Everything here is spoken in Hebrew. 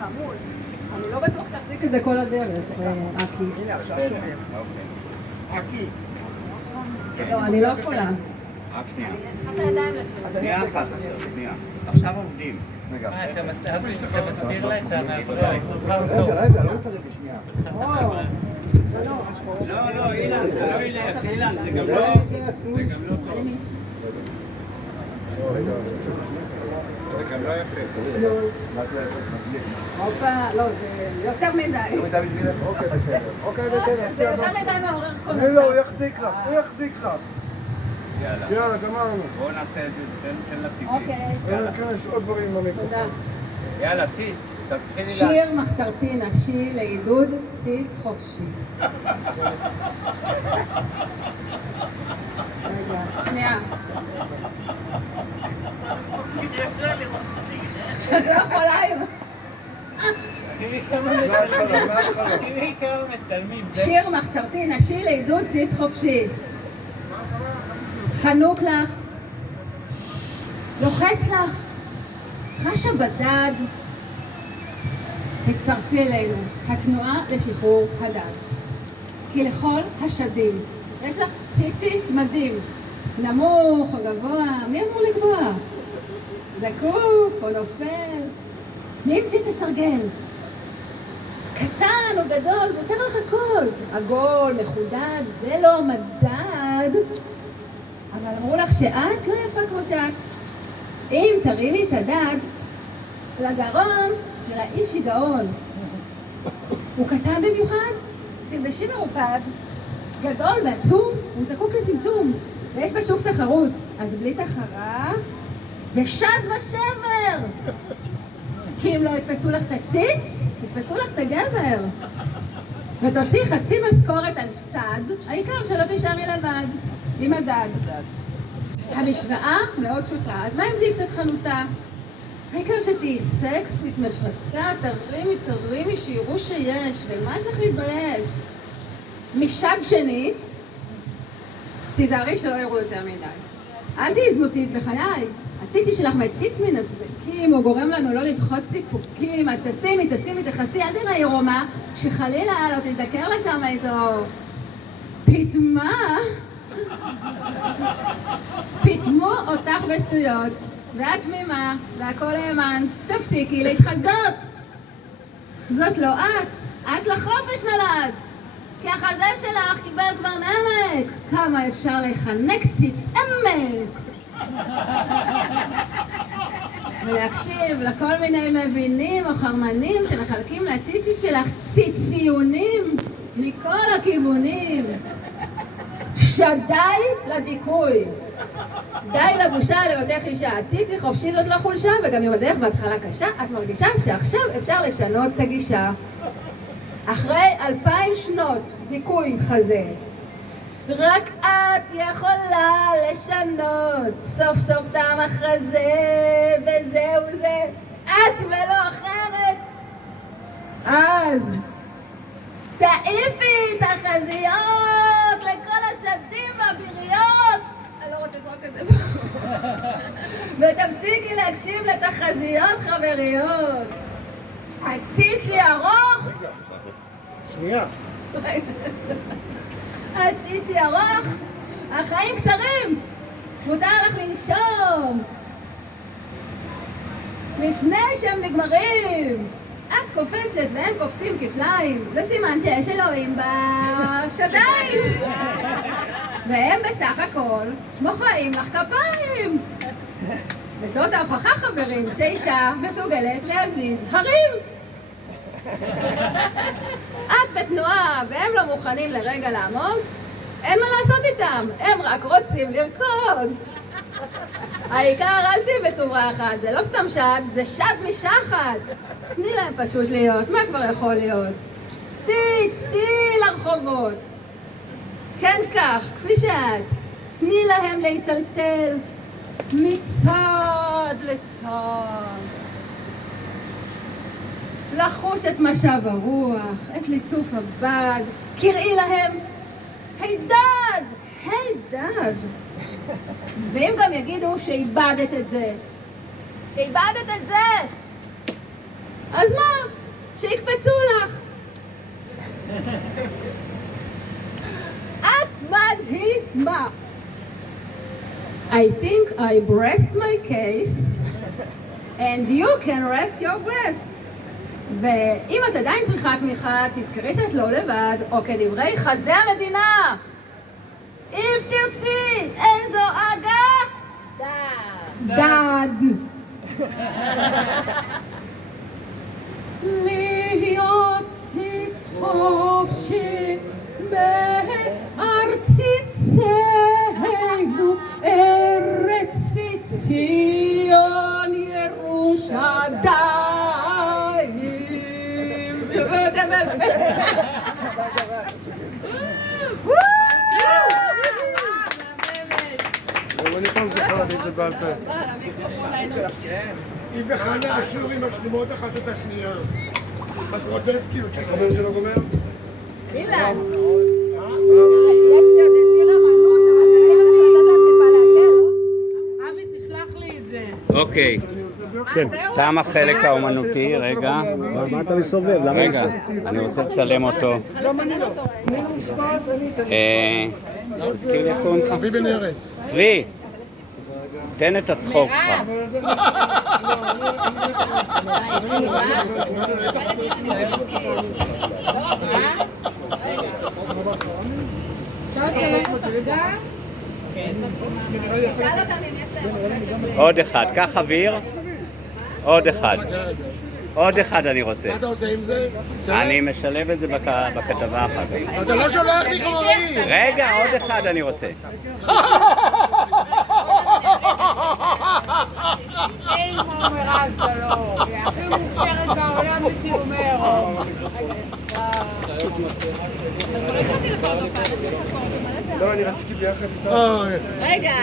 חמוד. אני לא בטוח שתחזיק את זה כל הדרך, אקי. הנה, עכשיו שומעים. אקי. לא, אני לא יכולה. רק שנייה. צריכה את הידיים לשבת. שנייה אחת, שנייה. עכשיו עובדים. אתה מסתיר לה את המעברה, היא צריכה אותו. רגע, לא נתראה בשנייה. לא, אילן, זה לא ילך, אילן, זה גם לא טוב. זה גם לא יפה. הופה, לא, זה יותר מדי. אוקיי, בסדר. זה יותר מדי מעורר קונוטציה. לא, הוא יחזיק לך. יאללה, גמרנו. בואו נעשה את זה, תן לה טבעי. אוקיי. כן, יש עוד דברים במיקרופון. תודה. יאללה, ציץ, תתחילי שיר מחתרתי נשי לעידוד ציץ חופשי. רגע, שנייה. את לא יכולה עם... תראי כמה מצלמים. שיר מחתרתי נשי לעידוד ציץ חופשי. חנוק לך, לוחץ לך, חשה בדד, תצטרפי אלינו, התנועה לשחרור הדד. כי לכל השדים, יש לך ציצי מדהים, נמוך או גבוה, מי אמור לקבוע? זקוף או נופל? מי המציא את הסרגל? קטן או גדול, מותר לך הכל. עגול, מחודד, זה לא המדד. אבל אמרו לך שאת לא יפה כמו שאת. אם תרימי את הדד לגרון של האיש שיגעון. הוא קטן במיוחד, תלבשי מרופד, גדול ועצום, הוא זקוק לצמצום. ויש בשוק תחרות, אז בלי תחרה זה שד ושבר. כי אם לא יתפסו לך את הציץ, יתפסו לך את הגבר. ותוציא חצי משכורת על סד, העיקר שלא תישארי לבד, עם הדד. המשוואה מאוד פשוטה, אז מה אם זה קצת חנותה? העיקר שתהי סקסית, מפתה, תרימי, שיראו שיש, ומה יש לך להתבייש? משד שני, תיזהרי שלא יראו יותר מדי. אל תהי זנותית בחיי, הציצי שלך מציץ מן הסדקים, הוא גורם לנו לא לדחות סיפוקים, אז תשימי, תכסי, אל תראי רומה, שחלילה לא תתדקר לה שם איזו פתמה. פתמו אותך בשטויות, ואת תמימה, להכל האמן, תפסיקי להתחזות. זאת לא את לחופש נולד, כי החזה שלך קיבל כבר נמק. כמה אפשר לחנק ציץ עמק? ולהקשיב לכל מיני מבינים או חרמנים שמחלקים לציצי שלך ציציונים מכל הכיוונים. שדי לדיכוי, די לבושה להיותך אישה. ציצי חופשי זאת לא חולשה, וגם אם הדרך בהתחלה קשה, את מרגישה שעכשיו אפשר לשנות את הגישה. אחרי 2000 שנות דיכוי חזה, רק את יכולה לשנות סוף סוף את המחזה, וזהו זה, את ולא אחרת. אז תעיפי את החזיות לכל השדים והביריות, אני לא רוצה לזרוק את זה ותפסיקי להקשיב לתחזיות חבריות. הציצי ארוך, שנייה. הציצי ארוך, החיים קצרים, מותר לך לנשום לפני שהם נגמרים. את קופצת והם קופצים כפליים, זה סימן שיש אלוהים בשדיים. והם בסך הכל מוחאים לך כפיים. וזאת ההוכחה, חברים, שאישה מסוגלת להזיז הרים. את בתנועה והם לא מוכנים לרגע לעמוד, אין מה לעשות איתם, הם רק רוצים לרקוד. העיקר אל תהי בצורה אחת, זה לא סתם שד, זה שד משחת. תני להם פשוט להיות, מה כבר יכול להיות? צאי לרחובות. כן כך, כפי שאת, תני להם להיטלטל מצד לצד. לחוש את משב הרוח, את ליטוף הבד, קראי להם, הידד, הידד. ואם גם יגידו שאיבדת את זה, שאיבדת את זה, אז מה? שיקפצו לך. את מדהימה. I think I breast my case and you can rest your breast. ואם את עדיין צריכה תמיכה, תזכרי שאת לא לבד, או כדברי חזה המדינה. אם תרצי, איזו אגה? דד. להיות ציץ חופשי בארציצנו, ארץ ציון ירושלים. אני פעם זכרתי את זה בעל פה. היא וחנה השורי משלימות אחת את השנייה. בגרוטסקיות שחבר שלו גומר. אילן. יש לי עוד את שיר המנוש, אבל נראה לי הולך לתת להם טיפה להקל, לא? אבי, תשלח לי את זה. אוקיי, תם החלק האומנותי, רגע. מה אתה מסובב? רגע, אני רוצה לצלם אותו. תזכיר לי איך קוראים לך? צבי בן ארץ. צבי, תן את הצחוק שלך. עוד אחד, קח אוויר. עוד אחד. עוד אחד אני רוצה. מה אתה עושה עם זה? אני משלב את זה בכתבה אחר כך. אתה לא שולח לי חומרים! רגע, עוד אחד אני רוצה. אין כמו מירב שלום. היא הכי מוכשרת בעולם בצילומי עירום. לא, אני רציתי ביחד איתה. רגע.